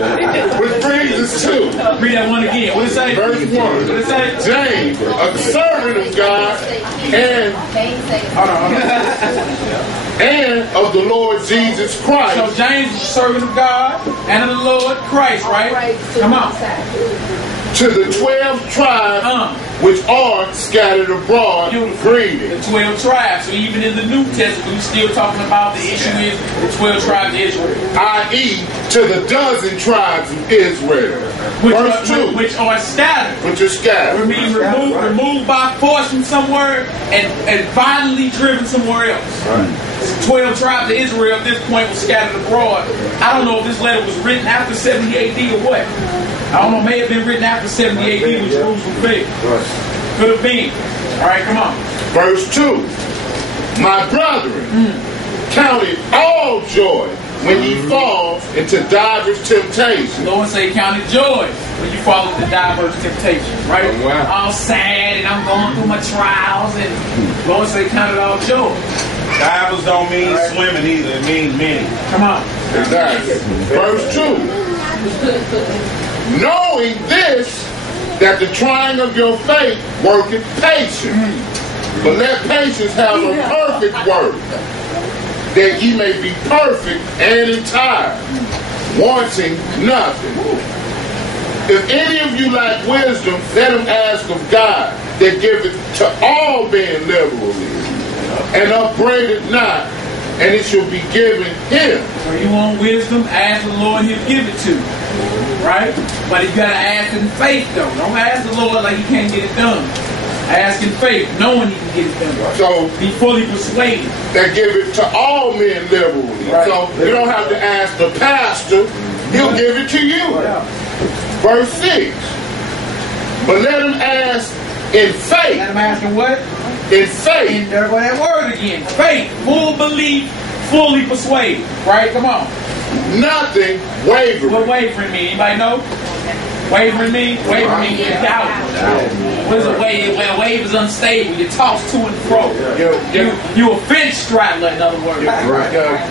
Which brings us to read that one again. What it say? verse 1. What it say? James, a servant of God and and of the Lord Jesus Christ. So James is a servant of God and of the Lord Christ, right? Come on. To the 12 tribes which are scattered abroad, greeting. The 12 tribes. So even in the New Testament, we're still talking about the issue is the 12 tribes of Israel. I.e. to the dozen tribes of Israel. Verse 2. Which are scattered. Which are scattered. Meaning removed by force from somewhere and violently driven somewhere else. Right. 12 tribes of Israel at this point were scattered abroad. I don't know if this letter was written after 70 AD or what. I don't know, may have been written after 70 AD when Jerusalem fell. Could have been. Alright, come on. Verse 2. My brethren, count it all joy when ye fall into divers temptations. Lord say count it joy when you fall into diverse temptations, right? Oh, wow. All sad and I'm going through my trials and Lord say count it all joy. Divers don't mean swimming either, it means many. Come on. Exactly. Verse 2. Knowing this, that the trying of your faith worketh patience. But let patience have a perfect work, that ye may be perfect and entire, wanting nothing. If any of you lack wisdom, let him ask of God, that giveth to all men liberally, and upbraideth not, and it shall be given him. So you want wisdom, ask the Lord, he'll give it to you. Right? But you gotta ask in faith though. Don't ask the Lord like you can't get it done. Ask in faith, knowing he can get it done. So be fully persuaded. That give it to all men liberally. Right. So you don't have to ask the pastor, he'll give it to you. Verse 6. But let him ask in faith. Let him ask in what? In faith. And there go that word again. Faith, full belief, fully persuaded. Right? Come on. Nothing wavering. What wavering mean? Anybody know? Wavering mean? Wavering mean you doubt. What is a wave? When a wave is unstable, you toss to and fro. You a fence straddler, in other words.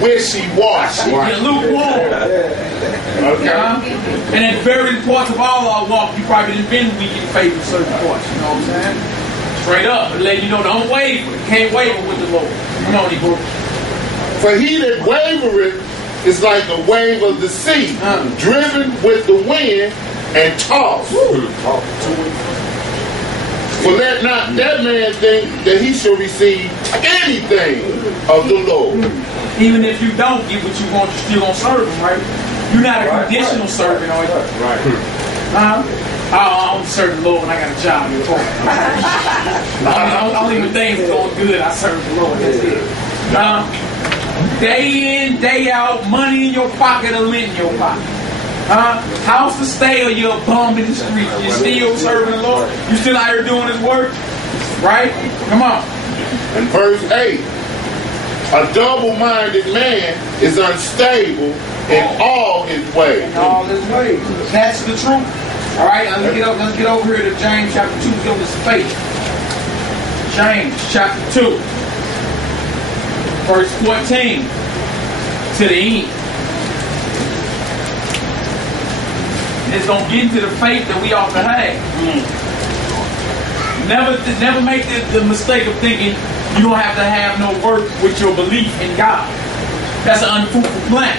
Wishy-washy. You're lukewarm. Okay. And at various parts of all our walk, you probably didn't been weak in faith in certain parts. You know what I'm saying? Straight up. And let you know, don't waver. You can't waver with the Lord. Come on, Hebrew. For he that wavereth is like a wave of the sea, driven with the wind and tossed. For let not that man think that he shall receive anything of the Lord. Even if you don't get what you want, you're still going to serve him, right? You're not a conditional servant, are you? Right. I don't serve the Lord when I got a job. Only when things are going good, I serve the Lord. That's it. Day in, day out, money in your pocket or lint in your pocket. House to stay or you're a bum in the street. You're still serving the Lord. You still out here doing his work. Right? Come on. And verse 8. A double-minded man is unstable in all his ways. In all his ways. That's the truth. Alright, let's get over here to James chapter 2. Give us faith. James chapter 2. Verse 14 to the end. And it's going to get into the faith that we ought to have. Never make the mistake of thinking you don't have to have no work with your belief in God. That's an unfruitful plant.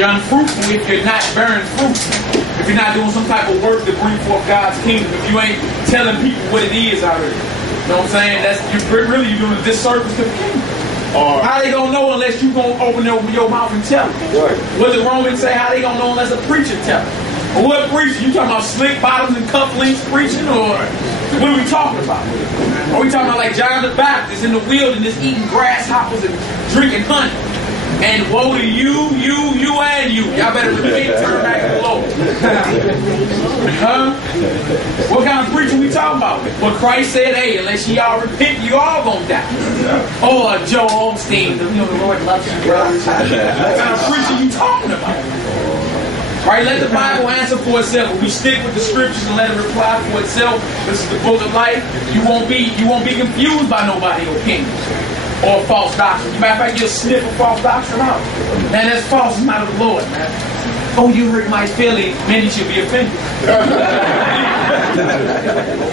You're unfruitful if you're not bearing fruit. If you're not doing some type of work to bring forth God's kingdom. If you ain't telling people what it is out here. You know what I'm saying? You're doing a disservice to the kingdom. How they gonna know unless you gonna open your mouth and tell them? Right. What does Romans say? How they gonna know unless a preacher tell them? Or what preacher? You talking about slick bottoms and cufflinks preaching, or what are we talking about? Are we talking about like John the Baptist in the wilderness eating grasshoppers and drinking honey? And woe to you, and you. Y'all better repent and turn back to the Lord. What kind of preaching we talking about? Well, Christ said, hey, unless you all repent, you all gonna die. Or Joe Osteen, the Lord loves you, brother. What kind of preaching you talking about? Right? Let the Bible answer for itself. If we stick with the scriptures and let it reply for itself, this is the book of life. You won't be confused by nobody's opinion. Or false doctrine. As a matter of fact, you'll sniff a false doctrine out. Man, that's false. It's not of the Lord, man. oh, you hurt my feelings, many should be offended.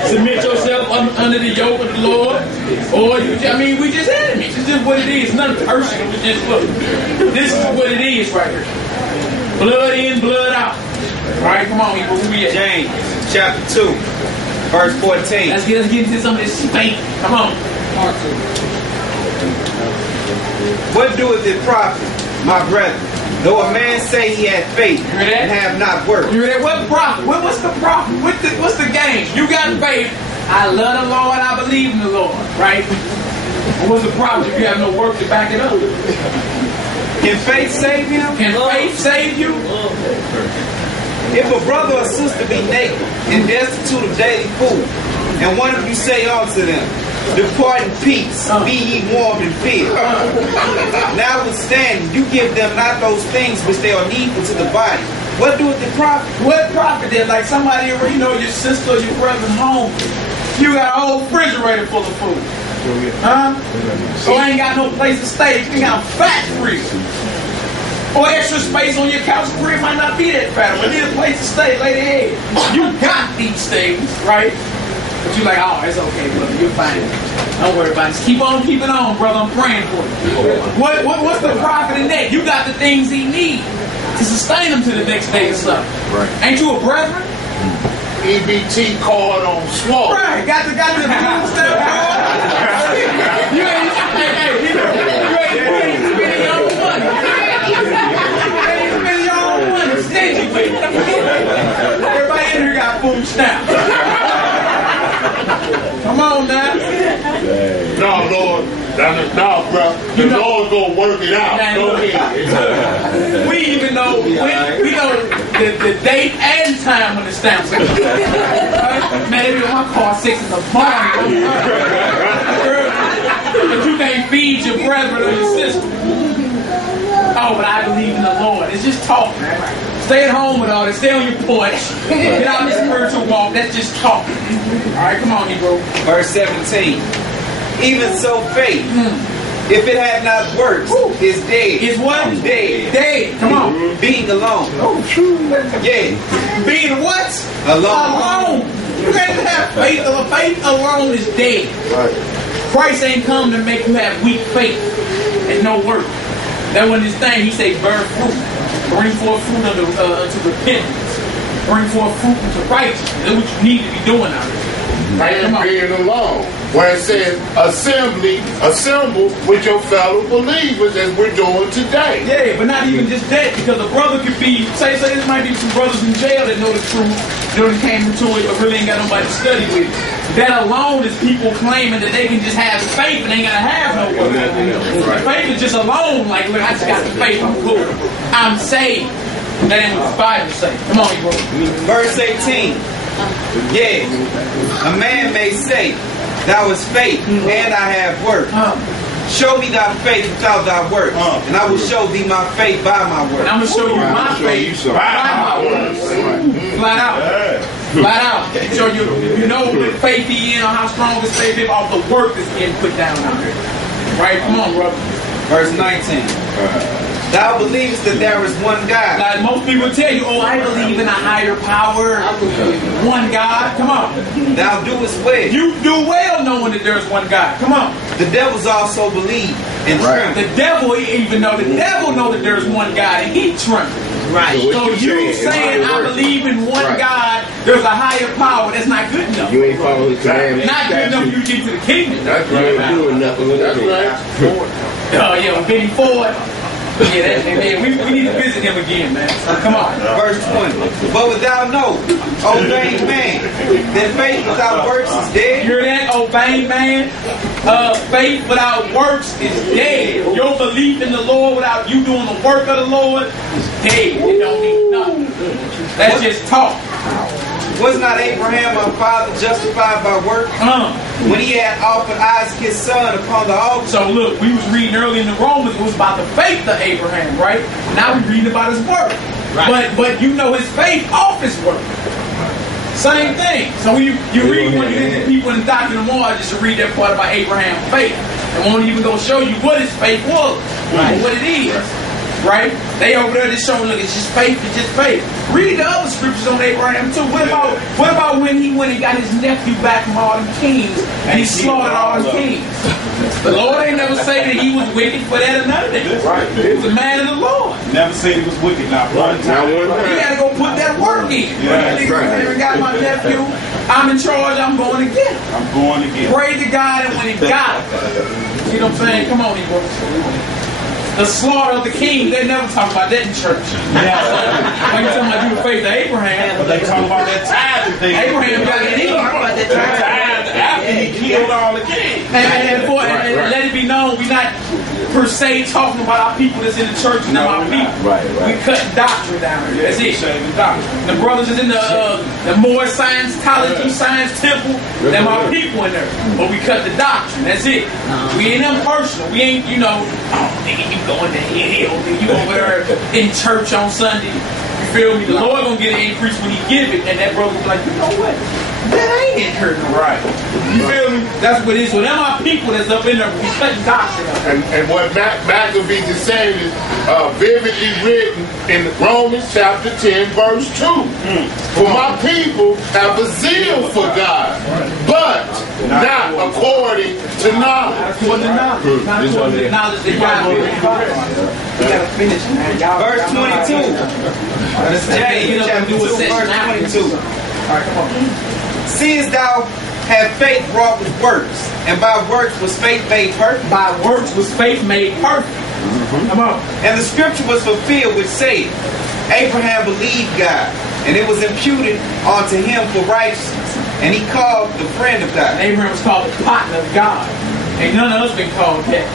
Submit yourself under the yoke of the Lord, or we just enemies. It's just what it is. It's nothing personal. It's just look. This is what it is right here. Blood in, blood out. All right, come on, people. Who we at? James chapter 2, verse 14. Let's get into some of this spank. Come on. What doeth it profit, my brethren, though a man say he hath faith and have not works? You hear that? What profit? What's the profit? What's the gain? You got faith. I love the Lord. I believe in the Lord. Right? What's the profit if you have no work to back it up? Can faith save him? Can faith save you? If a brother or sister be naked and destitute of daily food, and one of you say unto them, depart in peace, be ye warmed and filled. Notwithstanding, you give them not those things which they are needful to the body. What doeth it profit? What profit is like somebody, your sister or your brother's home, you got a whole refrigerator full of food. Huh? So I ain't got no place to stay. You got a fat freezer. Or extra space on your couch. The crib might not be that fat, but need a place to stay, lay the head. You got these things, right? But you like, oh, it's okay, brother. You're fine. Don't worry about it. Just keep on keeping on, brother. I'm praying for you. What's the profit in that? You got the things he needs to sustain him to the next day or something. Right. Ain't you a brethren? EBT card on swamp. Right. Got the food stuff, bro. You ain't spending your own money. Spending your own money. Stingy with it. Everybody in here got food stamps. Come on now. No, Lord. No, bro. The Lord gonna work it out. Go ahead. We even know we know the date and time when the stamps are. Man, they be on my car 6 in the morning. But you can't feed your brethren or your sister. Oh, but I believe in the Lord. It's just talk, man. Stay at home with all this. Stay on your porch. Get out on this spiritual walk. That's just talk. All right, come on, Negro. Verse 17. Even so faith, if it had not works, is dead. Is what? Dead. Dead. Come on. Being alone. Oh, true. Yeah. Being what? Alone. Alone. You can't have faith. Faith alone is dead. Right. Christ ain't come to make you have weak faith and no work. That wasn't his thing. He said, bear fruit. Bring forth fruit unto repentance. Bring forth fruit unto righteousness. That's what you need to be doing out there. Right? And being alone. Where it says, assemble with your fellow believers as we're doing today. Yeah, but not even just that, because a brother could be, say there might be some brothers in jail that know the truth, that came into it, but really ain't got nobody to study with. That alone is people claiming that they can just have faith and ain't gotta have no work. Right. Faith is just alone, like, look, I just got the faith, I'm cool. I'm saved. That ain't what the Bible say. Come on, bro. Verse 18. Yeah, a man may say, thou hast faith, and I have work. Show me thy faith without thy works, and I will show thee my faith by my works. And I'm going to show you my faith by my works. Flat out. Flat out. So you know the faith he in, or how strong his faith is off the work that's getting put down out there. Right? Come on, brother. Verse 19. Thou believest that there is one God. Now, most people tell you, oh, I believe in a higher power. One God. Come on. Thou doest well. You do well knowing that there's one God. Come on. The devils also believe and tremble. The devil, even though the devil know that there's one God, and he trembles. Right. So you saying I believe in one God, there's a higher power, that's not good enough. You ain't following his commandments. Not good enough for you to get to the kingdom. That's You right. ain't doing nothing with That's that. right. Yeah, Benny Ford. Yeah, we need to visit him again, man. Come on. Verse 20. But without know, O vain man, that faith without works is dead. You hear that, oh vain man? Faith without works is dead. Your belief in the Lord without you doing the work of the Lord is dead. It don't mean nothing. That's just talk. Was not Abraham our father justified by work when he had offered Isaac his son upon the altar? So look, we was reading early in the Romans, it was about the faith of Abraham, right? Now we're reading about his work. Right. But you know his faith off his work. Same thing. So when you read when you get to people in the Doctrine and More, just to read that part about Abraham's faith. And won't even go show you what his faith was, right, what it is. Right? They over there just showing, look, it's just faith, it's just faith. Read the other scriptures on Abraham too. What about when he went and got his nephew back from all the kings and he slaughtered all the kings? The Lord ain't never say that he was wicked for that or none of that. Right. He was a man of the Lord. Never said he was wicked. Not one time. He had to go put that work in. Yeah, Niggas right. Got my nephew. I'm in charge. I'm going to get him. I'm going to get him. Pray to God, and when he got him, you know what I'm saying? Come on, Hebrew. The slaughter of the king, they never talk about that in church. Yeah. When you talking about you faith of Abraham, but they talk about that tithe thing. Abraham got it in. After he killed all the kings. And let it be known, we're not per se talking about our people that's in the church and not our people. Right. We cut doctrine down here. That's it. The brothers is in the more Scientology, Science Temple, them our people in there. But we cut the doctrine. That's it. We ain't impersonal. We ain't, you know, oh, nigga, you going to hell, nigga, you over there in church on Sunday. You feel me? The Lord gonna get an increase when he give it, and that brother be like, you know what? That ain't encouraging. Right. You feel me? That's what it is. So them are people that's up in there respecting doctrine. And what Maccabees is saying is vividly written in Romans chapter 10, verse 2. For my people have a zeal for God, but not according to knowledge. Not according to the knowledge that God will require. You gotta finish, man. Verse 22. James chapter 2, verse 22. Alright, come on. Seest thou have faith wrought with works, and by works was faith made perfect? By works was faith made perfect. Come on. And the scripture was fulfilled which saith, Abraham believed God, and it was imputed unto him for righteousness, and he called the friend of God. Abraham was called the partner of God. Ain't none of us been called that.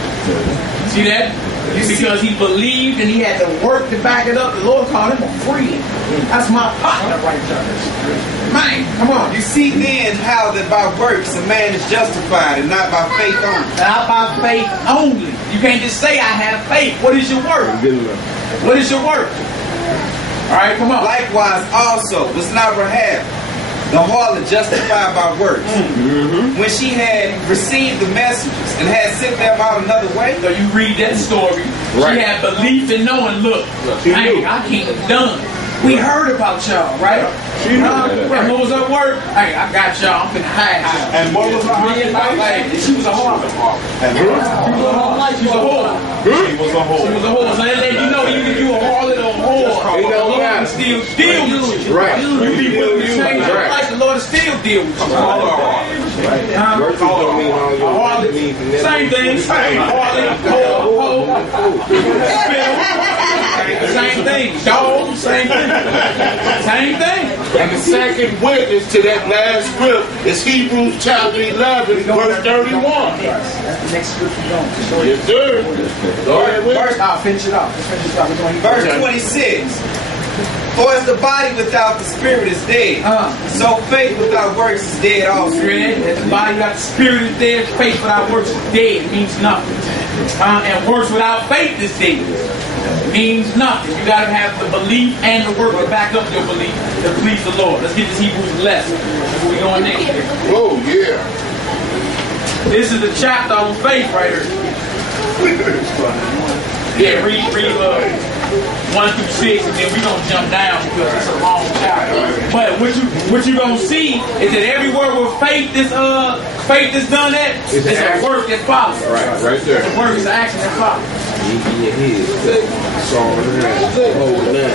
See that? Because he believed and he had to work to back it up. The Lord called him a friend. That's my partner right there. Man, come on. You see then how that by works a man is justified and not by faith only. Not by faith only. You can't just say I have faith. What is your work? What is your work? Alright, come on. Likewise also was not Rahab the harlot justified by works, when she had received the messengers and had sent them out another way? So you read that story. Right. She had belief in knowing, look, hey, I can't have done. We heard about y'all, right? And what was her word? Hey, I got y'all. I'm finna hide y'all. And what was her She was a harlot. She was a whore. She was a whore. She was a whore. So they let you know either you a harlot or a whore. The Lord will still deal with you. Right. You be willing to change your life, the Lord will still deal with you. Same thing. Harlot, whore, same thing. Dog, same thing. Same thing. And the second witness to that last script is Hebrews chapter 11, verse 31. That's the next script we're going. Yes, sir. Go ahead with it. I'll finish it off. Verse 26. For as the body without the spirit is dead, so faith without works is dead also. As the body without the spirit is dead, faith without works is dead. It means nothing. And works without faith is dead. It means nothing. You got to have the belief and the work to back up your belief to please the Lord. Let's get this Hebrews 11 before we go on next. Oh, yeah. This is the chapter on faith right here. Yeah, read 1 through 6, and then we're going to jump down because it's a long chapter. But what you going to see is that everywhere where faith is done at, it's a work that follows. Right there. It's a work, it's an action that follows. In your head, hold it down.